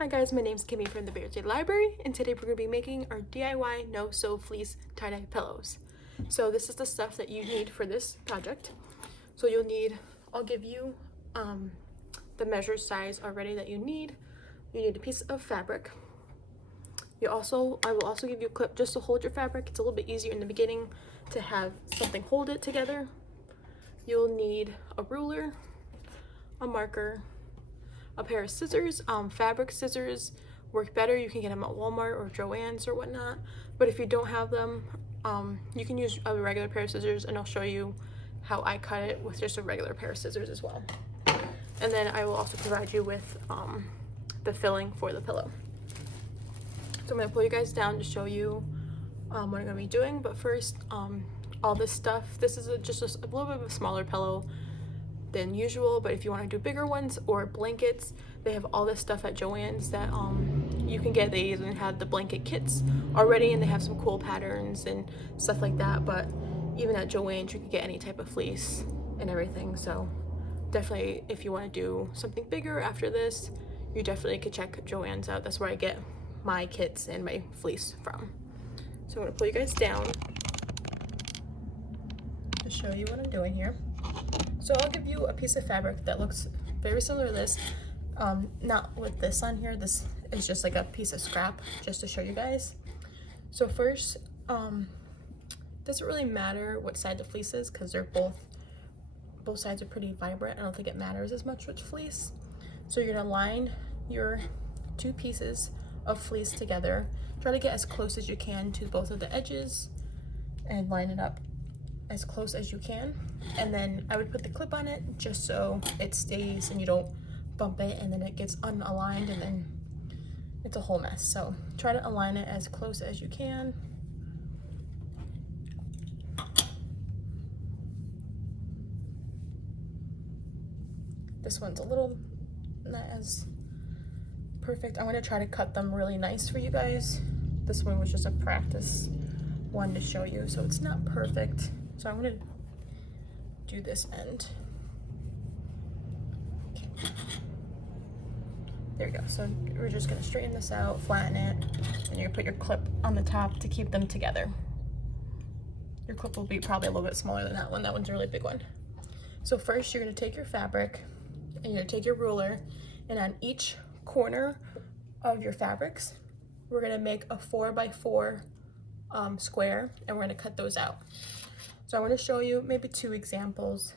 Hi guys, my name's Kimmy from the Bear State Library, and today we're going to be making our DIY no-sew fleece tie-dye pillows. So this is the stuff that you need for this project. So you'll need, I'll give you the measure size already that you need. You need a piece of fabric. I will also give you a clip just to hold your fabric. It's a little bit easier in the beginning to have something hold it together. You'll need a ruler, a marker, a pair of scissors. Fabric scissors work better. You can get them at Walmart or Joann's or whatnot. But if you don't have them, you can use a regular pair of scissors, and I'll show you how I cut it with just a regular pair of scissors as well. And then I will also provide you with the filling for the pillow. So I'm going to pull you guys down to show you what I'm going to be doing. But first, all this stuff, this is just a little bit of a smaller pillow than usual, but if you want to do bigger ones or blankets, they have all this stuff at Joann's that you can get. They even have the blanket kits already, and they have some cool patterns and stuff like that. But even at Joann's, you can get any type of fleece and everything. So definitely, if you want to do something bigger after this, you definitely could check Joann's out. That's where I get my kits and my fleece from. So I'm going to pull you guys down to show you what I'm doing here. So I'll give you a piece of fabric that looks very similar to this, not with this on here. This is just like a piece of scrap, just to show you guys. So first, doesn't really matter what side the fleece is, because they're both sides are pretty vibrant. I don't think it matters as much which fleece. So you're gonna line your two pieces of fleece together. Try to get as close as you can to both of the edges and line it up as close as you can. And then I would put the clip on it just so it stays and you don't bump it and then it gets unaligned and then it's a whole mess. So try to align it as close as you can. This one's a little not as perfect. I'm gonna try to cut them really nice for you guys. This one was just a practice one to show you, so it's not perfect. So I'm gonna do this end. Okay. There we go. So we're just gonna straighten this out, flatten it, and you're gonna put your clip on the top to keep them together. Your clip will be probably a little bit smaller than that one. That one's a really big one. So first you're gonna take your fabric and you're gonna take your ruler, and on each corner of your fabrics, we're gonna make a 4x4 square, and we're gonna cut those out. So I'm going to show you maybe 2 examples,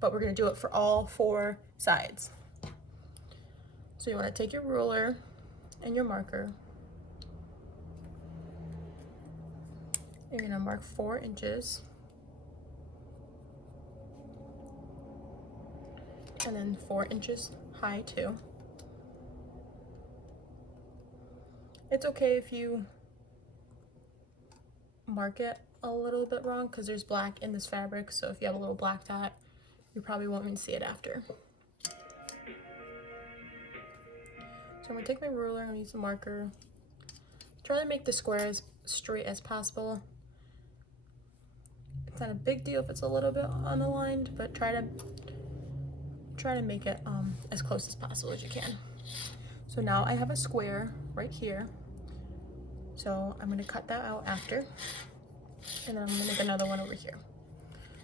but we're going to do it for all 4 sides. So you want to take your ruler and your marker. You're going to mark 4 inches. And then 4 inches high too. It's okay if you mark it a little bit wrong, because there's black in this fabric, so if you have a little black dot, you probably won't even see it after. So I'm going to take my ruler and use the marker. Try to make the square as straight as possible. It's not a big deal if it's a little bit unaligned, but try to make it as close as possible as you can. So now I have a square right here, so I'm going to cut that out after. And then I'm gonna make another one over here.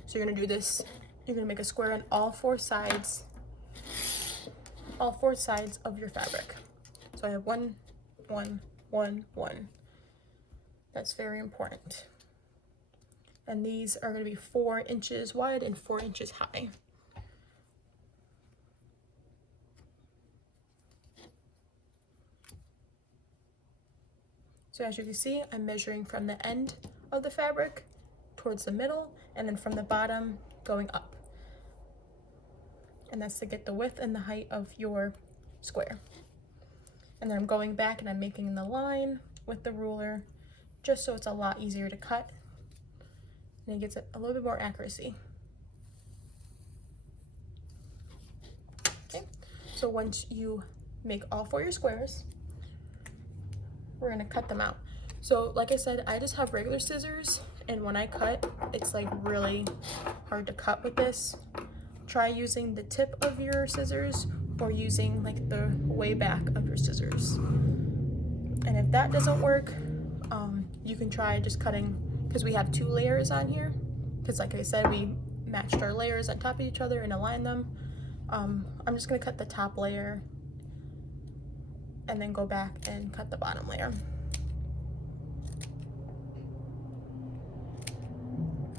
So you're gonna do this, you're gonna make a square on all four sides of your fabric. So I have 1, 1, 1, 1. That's very important. And these are gonna be 4 inches wide and 4 inches high. So as you can see, I'm measuring from the end of the fabric towards the middle, and then from the bottom going up. And that's to get the width and the height of your square. And then I'm going back and I'm making the line with the ruler just so it's a lot easier to cut and it gets a little bit more accuracy. Okay, so once you make all 4 your squares, we're gonna cut them out. So like I said, I just have regular scissors, and when I cut, it's like really hard to cut with this. Try using the tip of your scissors or using like the way back of your scissors. And if that doesn't work, you can try just cutting, because we have 2 layers on here, because like I said, we matched our layers on top of each other and aligned them. I'm just going to cut the top layer and then go back and cut the bottom layer.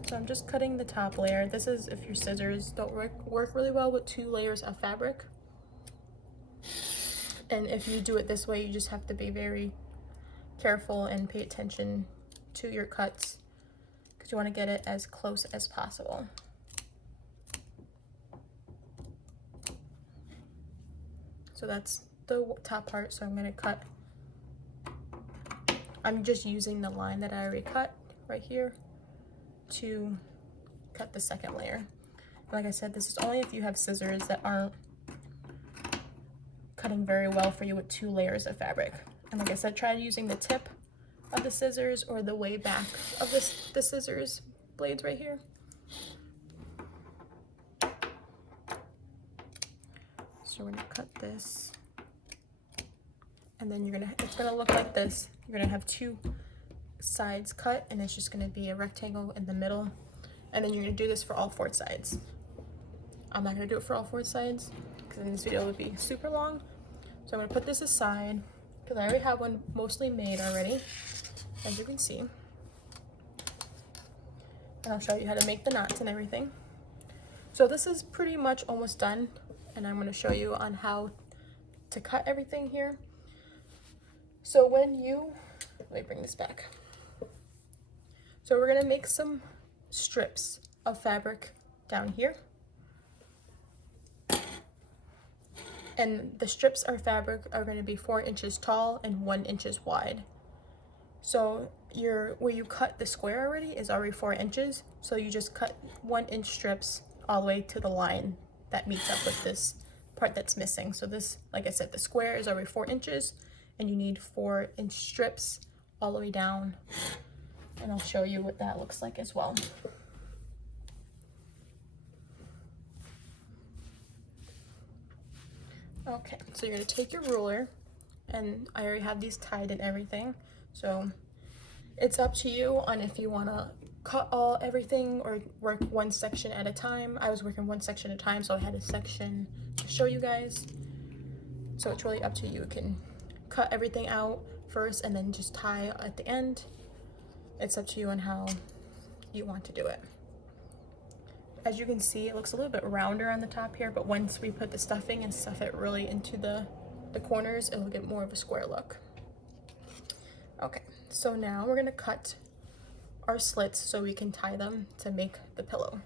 So I'm just cutting the top layer. This is if your scissors don't work really well with 2 layers of fabric. And if you do it this way, you just have to be very careful and pay attention to your cuts, because you want to get it as close as possible. So that's the top part, so I'm going to cut. I'm just using the line that I already cut right here to cut the second layer. Like I said, this is only if you have scissors that aren't cutting very well for you with 2 layers of fabric. And like I said, try using the tip of the scissors or the way back of the scissors blades right here. So we're gonna cut this, and then it's gonna look like this. You're gonna have 2 sides cut, and it's just gonna be a rectangle in the middle. And then you're gonna do this for all 4 sides. I'm not gonna do it for all 4 sides because then this video would be super long. So I'm gonna put this aside because I already have one mostly made already, as you can see. And I'll show you how to make the knots and everything. So this is pretty much almost done, and I'm gonna show you on how to cut everything here. So let me bring this back. So we're gonna make some strips of fabric down here. And the strips of fabric are going to be 4 inches tall and 1 inch wide. So where you cut the square already is already 4 inches. So you just cut 1 inch strips all the way to the line that meets up with this part that's missing. So this, like I said, the square is already 4 inches, and you need 4 inch strips all the way down. And I'll show you what that looks like as well. Okay, so you're gonna take your ruler, and I already have these tied and everything. So it's up to you on if you wanna cut everything or work one section at a time. I was working one section at a time, so I had a section to show you guys. So it's really up to you. You can cut everything out first and then just tie at the end. It's up to you on how you want to do it. As you can see, it looks a little bit rounder on the top here, but once we put the stuffing and stuff it really into the corners, it'll get more of a square look. Okay, so now we're gonna cut our slits so we can tie them to make the pillow.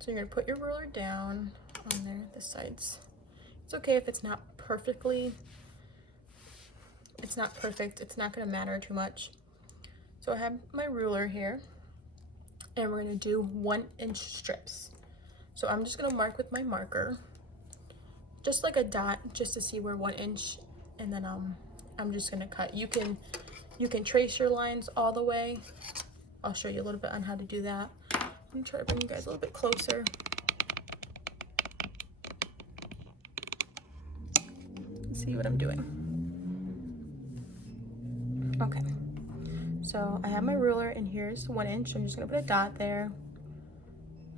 So you're gonna put your ruler down on there, the sides. It's okay if it's not perfect. It's not gonna matter too much. So I have my ruler here, and we're gonna do 1 inch strips. So I'm just gonna mark with my marker, just like a dot, just to see where 1 inch, and then I'm just gonna cut. You can trace your lines all the way. I'll show you a little bit on how to do that. I'm gonna try to bring you guys a little bit closer. See what I'm doing. Okay. So I have my ruler, and here's 1 inch. I'm just gonna put a dot there.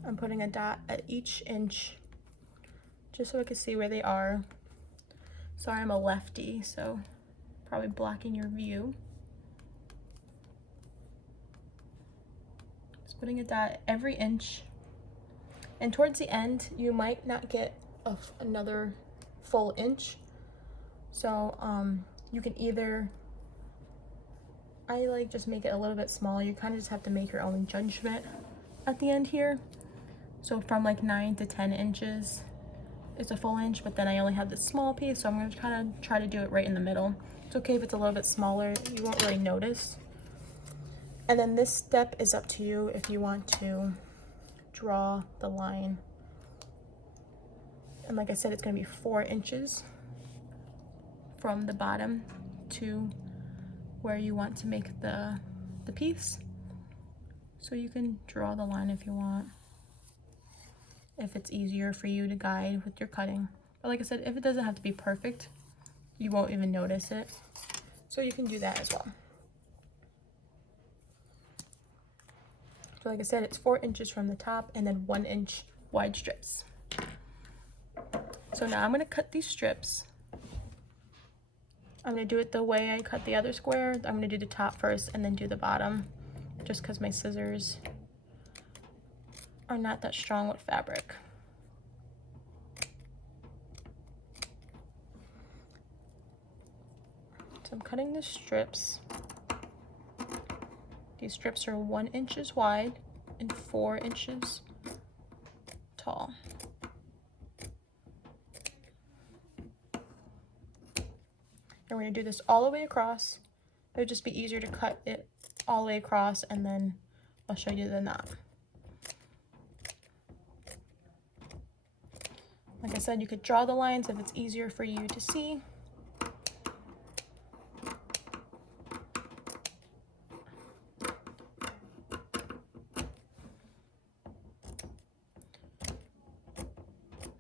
I'm putting a dot at each inch, just so I can see where they are. Sorry, I'm a lefty, so probably blocking your view. Just putting a dot every inch. And towards the end, you might not get another full inch. So you can either, I like just make it a little bit smaller. You kind of just have to make your own judgment at the end here. So from like 9 to 10 inches is a full inch, but then I only have this small piece, so I'm going to kind of try to do it right in the middle. It's okay if it's a little bit smaller, you won't really notice. And then this step is up to you if you want to draw the line. And like I said, it's going to be 4 inches from the bottom to where you want to make the piece. So you can draw the line if you want. if it's easier for you to guide with your cutting. But like I said, if it doesn't have to be perfect, you won't even notice it. So you can do that as well. So like I said, it's 4 inches from the top and then 1 inch wide strips. So now I'm going to cut these strips. I'm going to do it the way I cut the other square. I'm going to do the top first and then do the bottom, just because my scissors are not that strong with fabric. So I'm cutting the strips. These strips are 1 inch wide and 4 inches tall. And we're going to do this all the way across. It would just be easier to cut it all the way across, and then I'll show you the knot. Like I said, you could draw the lines if it's easier for you to see.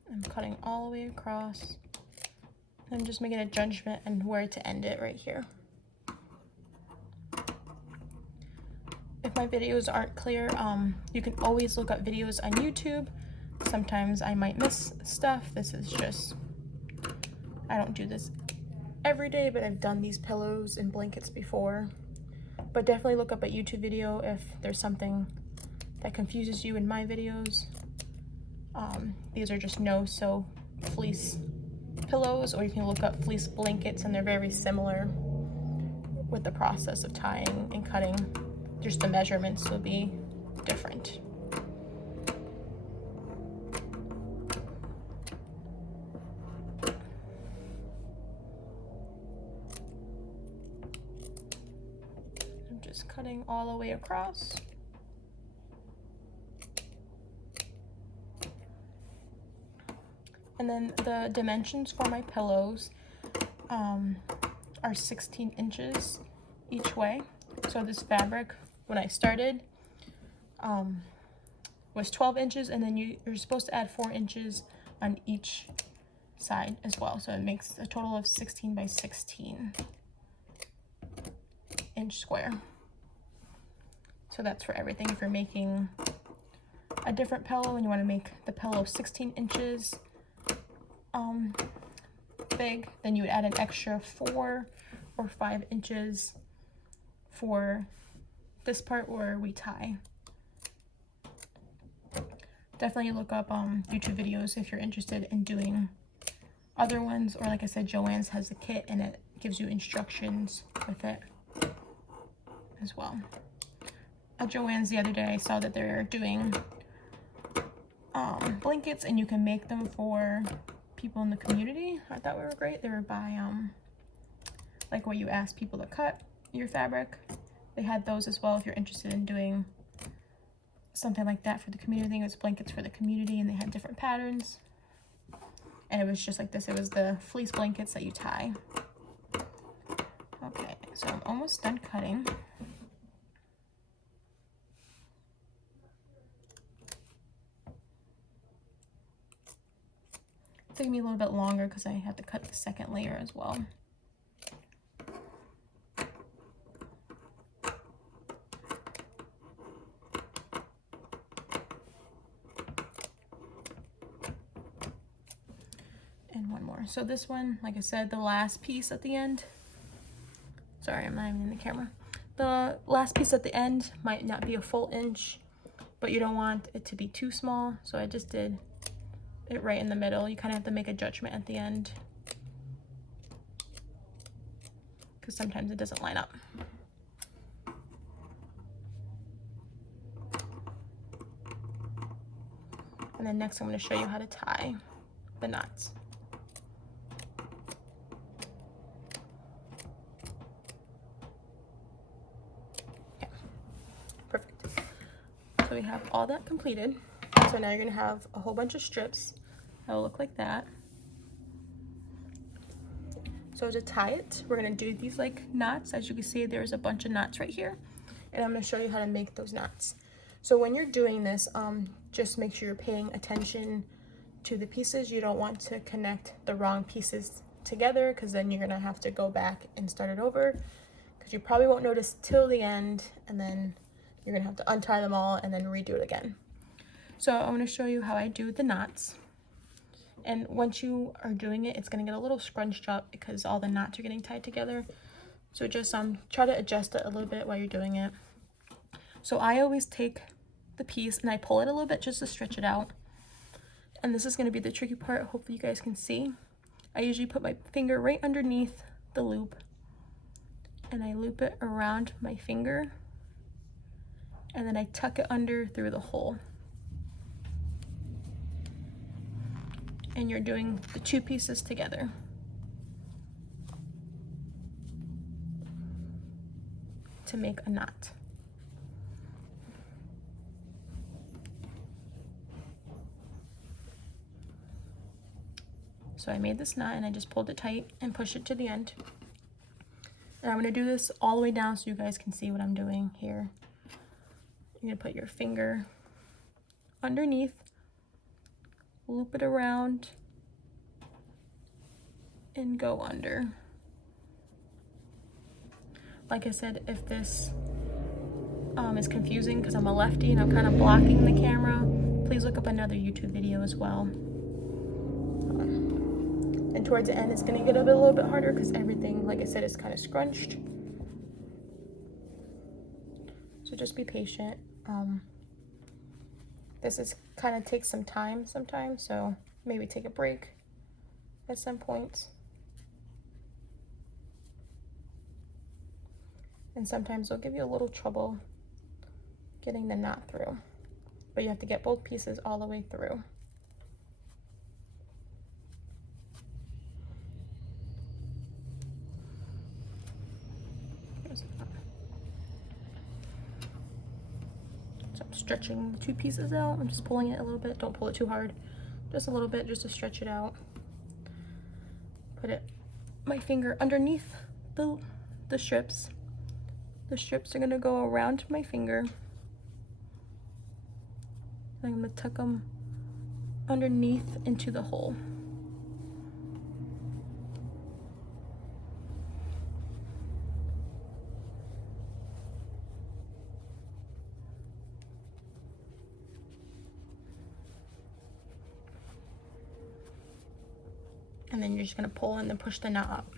I'm cutting all the way across. I'm just making a judgment on where to end it right here. If my videos aren't clear, you can always look up videos on YouTube. Sometimes I might miss stuff. This is just, I don't do this every day, but I've done these pillows and blankets before. But definitely look up a YouTube video if there's something that confuses you in my videos. These are just no-sew fleece pillows, or you can look up fleece blankets, and they're very similar with the process of tying and cutting. Just the measurements will be different. I'm just cutting all the way across. And then the dimensions for my pillows are 16 inches each way. So this fabric, when I started, was 12 inches, and then you're supposed to add 4 inches on each side as well. So it makes a total of 16 by 16 inch square. So that's for everything. If you're making a different pillow and you want to make the pillow 16 inches big, then you would add an extra 4 or 5 inches for this part where we tie. Definitely look up YouTube videos if you're interested in doing other ones, or like I said, Joann's has a kit and it gives you instructions with it as well. At Joann's the other day, I saw that they're doing blankets, and you can make them for people in the community. I thought we were great. They were by like what you ask people to cut your fabric. They had those as well if you're interested in doing something like that for the community. I think it was blankets for the community, and they had different patterns. And it was just like this. It was the fleece blankets that you tie. Okay, so I'm almost done cutting. It's taking me a little bit longer because I have to cut the second layer as well. And one more. So this one, like I said, the last piece at the end, sorry, I'm not even in the camera. The last piece at the end might not be a full inch, but you don't want it to be too small. So I just did it right in the middle. You kind of have to make a judgment at the end because sometimes it doesn't line up. And then next I'm going to show you how to tie the knots. Okay, perfect. So we have all that completed. So now you're going to have a whole bunch of strips that will look like that. So to tie it, we're going to do these like knots. As you can see, there's a bunch of knots right here. And I'm going to show you how to make those knots. So when you're doing this, just make sure you're paying attention to the pieces. You don't want to connect the wrong pieces together, because then you're gonna have to go back and start it over, because you probably won't notice till the end, and then you're gonna have to untie them all and then redo it again. So I'm gonna show you how I do the knots. And once you are doing it, it's gonna get a little scrunched up because all the knots are getting tied together. So just try to adjust it a little bit while you're doing it. So I always take the piece and I pull it a little bit just to stretch it out. And this is gonna be the tricky part. Hopefully you guys can see. I usually put my finger right underneath the loop and I loop it around my finger, and then I tuck it under through the hole. And you're doing the two pieces together. To make a knot. So I made this knot and I just pulled it tight and pushed it to the end. And I'm gonna do this all the way down so you guys can see what I'm doing here. You're gonna put your finger underneath, loop it around, and go under. Like I said, if this is confusing because I'm a lefty and I'm kind of blocking the camera, please look up another YouTube video as well. And towards the end, it's gonna get a little bit harder because everything, like I said, is kind of scrunched. So just be patient. This is kind of takes some time sometimes, so maybe take a break at some points. And sometimes it'll give you a little trouble getting the knot through, but you have to get both pieces all the way through. So I'm stretching the two pieces out. I'm just pulling it a little bit. Don't pull it too hard. Just a little bit, just to stretch it out. Put my finger underneath the strips. The strips are gonna go around my finger. I'm gonna tuck them underneath into the hole. And then you're just gonna pull and then push the knot up.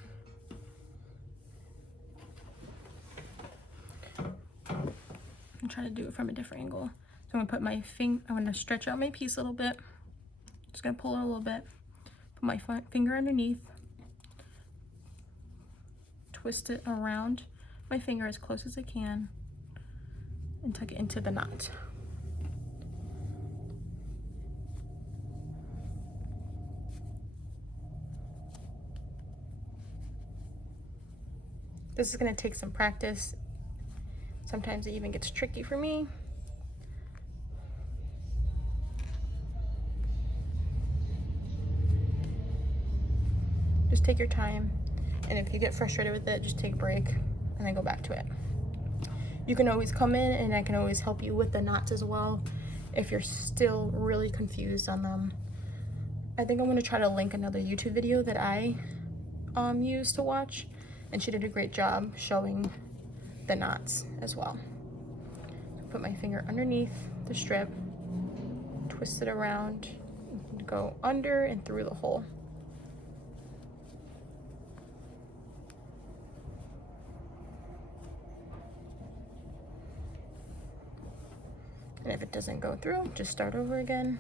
I'm trying to do it from a different angle. So I'm gonna put my I'm gonna stretch out my piece a little bit. Just gonna pull it a little bit. Put my finger underneath. Twist it around my finger as close as I can and tuck it into the knot. This is gonna take some practice. Sometimes it even gets tricky for me. Just take your time, and if you get frustrated with it, just take a break and then go back to it. You can always come in and I can always help you with the knots as well if you're still really confused on them. I think I'm gonna try to link another YouTube video that I used to watch, and she did a great job showing the knots as well. Put my finger underneath the strip, twist it around, go under and through the hole. And if it doesn't go through, just start over again.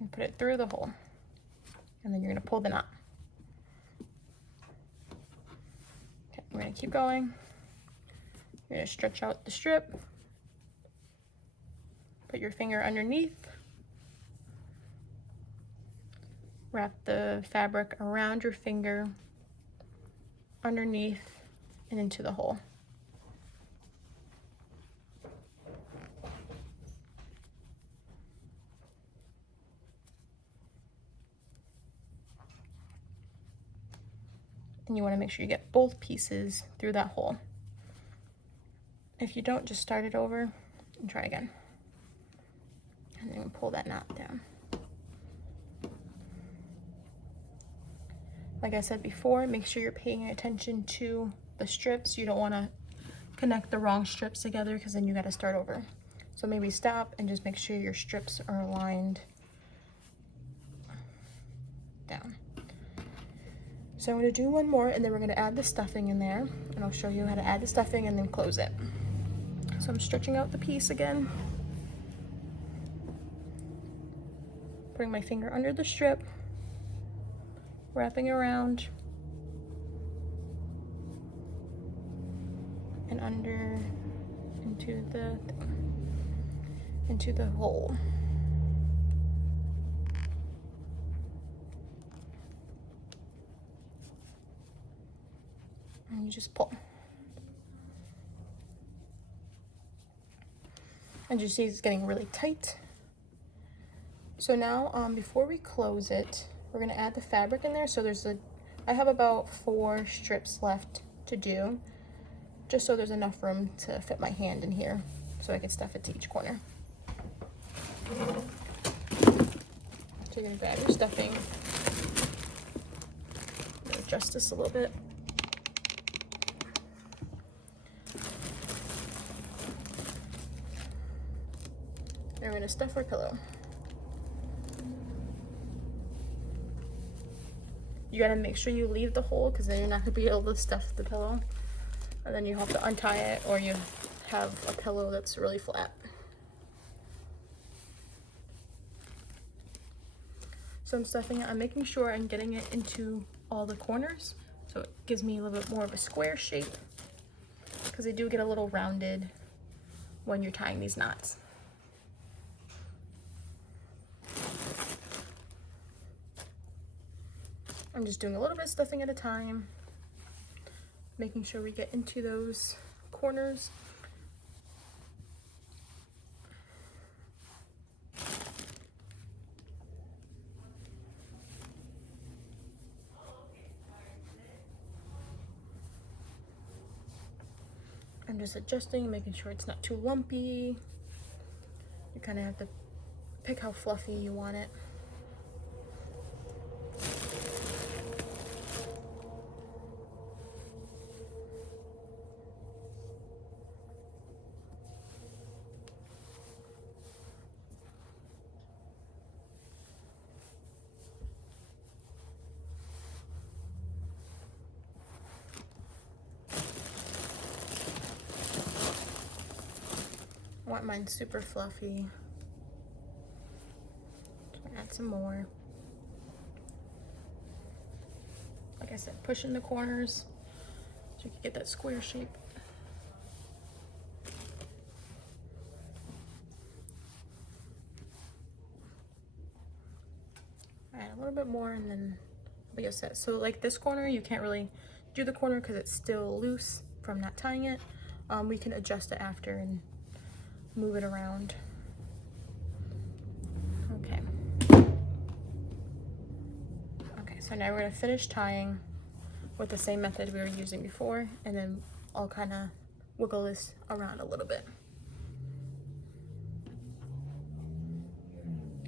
And put it through the hole. And then you're gonna pull the knot. Okay, we're gonna keep going. You're gonna stretch out the strip. Put your finger underneath. Wrap the fabric around your finger, underneath, and into the hole. and you want to make sure you get both pieces through that hole. If you don't, just start it over and try again. And then pull that knot down. Like I said before, make sure you're paying attention to the strips. You don't want to connect the wrong strips together because then you got to start over. So maybe stop and just make sure your strips are aligned down. So I'm going to do one more, and then we're going to add the stuffing in there, and I'll show you how to add the stuffing and then close it. So I'm stretching out the piece again, putting my finger under the strip, wrapping around and under into the hole. And you just pull. And you see it's getting really tight. So now, before we close it, we're gonna add the fabric in there. So I have about 4 strips left to do, just so there's enough room to fit my hand in here so I can stuff it to each corner. So you're gonna grab your stuffing, adjust this a little bit. And we're gonna stuff our pillow. You gotta make sure you leave the hole because then you're not gonna be able to stuff the pillow. And then you have to untie it, or you have a pillow that's really flat. So I'm stuffing it, I'm making sure I'm getting it into all the corners. So it gives me a little bit more of a square shape, because they do get a little rounded when you're tying these knots. I'm just doing a little bit of stuffing at a time, making sure we get into those corners. I'm just adjusting, making sure it's not too lumpy. You kind of have to pick how fluffy you want it. I want mine super fluffy. So add some more. Like I said, push in the corners so you can get that square shape. Add a little bit more and then we get set. So like this corner, you can't really do the corner because it's still loose from not tying it. We can adjust it after and move it around. Okay. Okay, so now we're gonna finish tying with the same method we were using before, and then I'll kind of wiggle this around a little bit.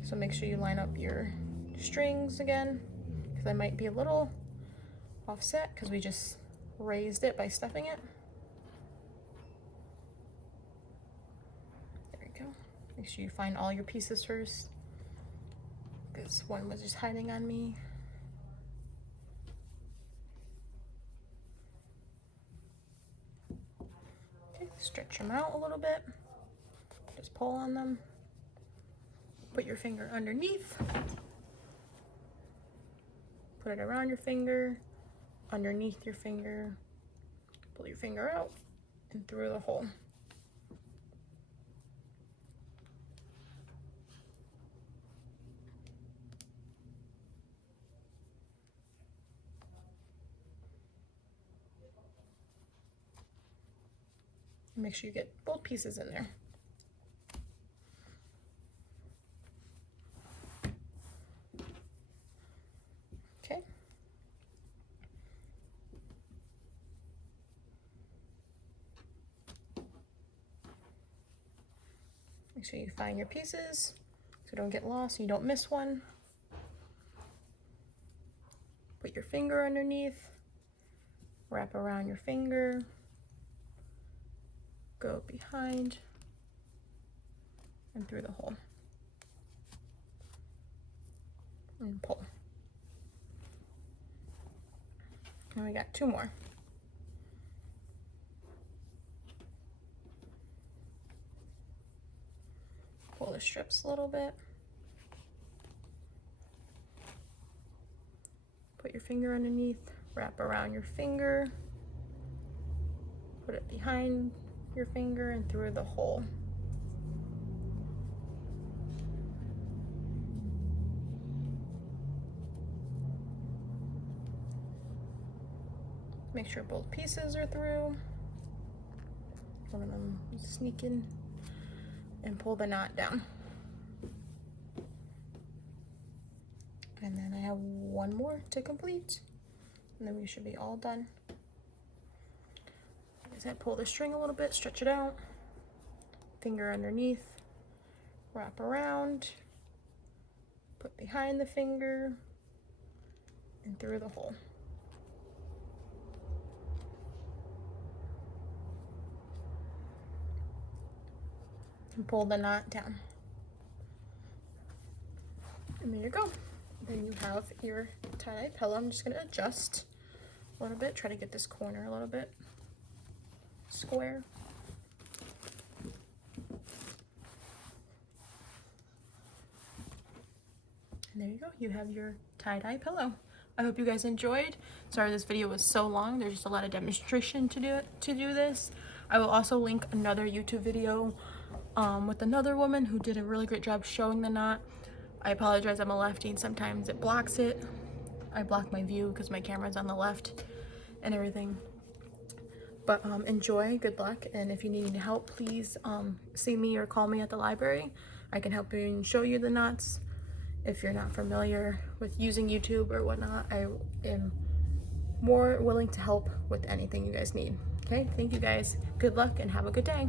So make sure you line up your strings again, because I might be a little offset because we just raised it by stuffing it. Make sure you find all your pieces first, because one was just hiding on me. Okay, stretch them out a little bit. Just pull on them. Put your finger underneath. Put it around your finger, underneath your finger. Pull your finger out and through the hole. Make sure you get both pieces in there. Okay. Make sure you find your pieces so don't get lost, so you don't miss one. Put your finger underneath, wrap around your finger, go behind and through the hole, and pull. And we got 2 more. Pull the strips a little bit. Put your finger underneath, wrap around your finger, put it behind your finger and through the hole. Make sure both pieces are through. One of them sneak in and pull the knot down. And then I have 1 more to complete, and then we should be all done. Like I said, pull the string a little bit, stretch it out, finger underneath, wrap around, put behind the finger, and through the hole. And pull the knot down. And there you go. Then you have your tie-dye pillow. I'm just going to adjust a little bit, try to get this corner a little bit square. And there you go. You have your tie-dye pillow. I hope you guys enjoyed. Sorry this video was so long. There's just a lot of demonstration to do this. I will also link another YouTube video with another woman who did a really great job showing the knot. I apologize, I'm a lefty and sometimes it blocks it. I block my view because my camera's on the left and everything. But enjoy, good luck, and if you need any help, please see me or call me at the library. I can help you and show you the knots. If you're not familiar with using YouTube or whatnot, I am more willing to help with anything you guys need. Okay, thank you guys. Good luck and have a good day.